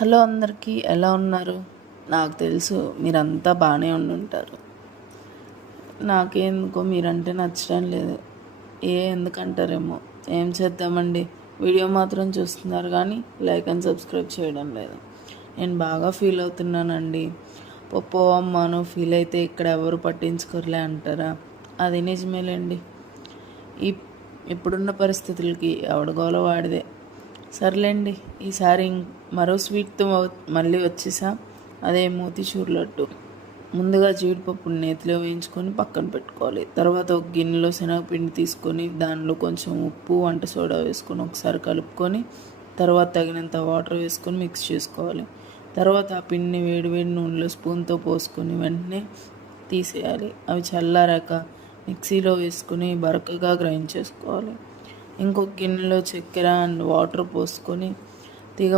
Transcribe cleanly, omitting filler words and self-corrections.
Hello అందరికీ, ఎలా ఉన్నారు? నాకు తెలుసు మీరంతా బాగానే ఉండుంటారు. నాకెందుకో మీరంటే నచ్చడం లేదు. ఎందుకంటారేమో. ఏం చేద్దామండి, వీడియో మాత్రం చూస్తున్నారు కానీ లైక్ అండ్ సబ్స్క్రైబ్ చేయడం లేదు. నేను బాగా ఫీల్ అవుతున్నానండి. పప్పు అమ్మాను ఫీల్ అయితే ఇక్కడ ఎవరు పట్టించుకోరలే అంటారా? అది నిజమేలేండి. ఇప్పుడున్న పరిస్థితులకి ఎవడగోల వాడిదే. సర్లేండి, ఈసారి మరో స్వీట్తో మళ్ళీ వచ్చేసా. అదే మోతీచూర్ లడ్డు. ముందుగా జీడిపప్పుని నేతిలో వేయించుకొని పక్కన పెట్టుకోవాలి. తర్వాత ఒక గిన్నెలో శనగపిండి తీసుకొని దానిలో కొంచెం ఉప్పు, వంట సోడా వేసుకొని ఒకసారి కలుపుకొని తర్వాత తగినంత వాటర్ వేసుకొని మిక్స్ చేసుకోవాలి. తర్వాత ఆ పిండిని వేడివేడి నూనెలో స్పూన్తో పోసుకొని వెంటనే తీసేయాలి. అవి చల్లారాక మిక్సీలో వేసుకొని బరకగా గ్రైండ్ చేసుకోవాలి. ఇంకొక గిన్నెలో చక్కెర అండ్ వాటర్ పోసుకొని తీగ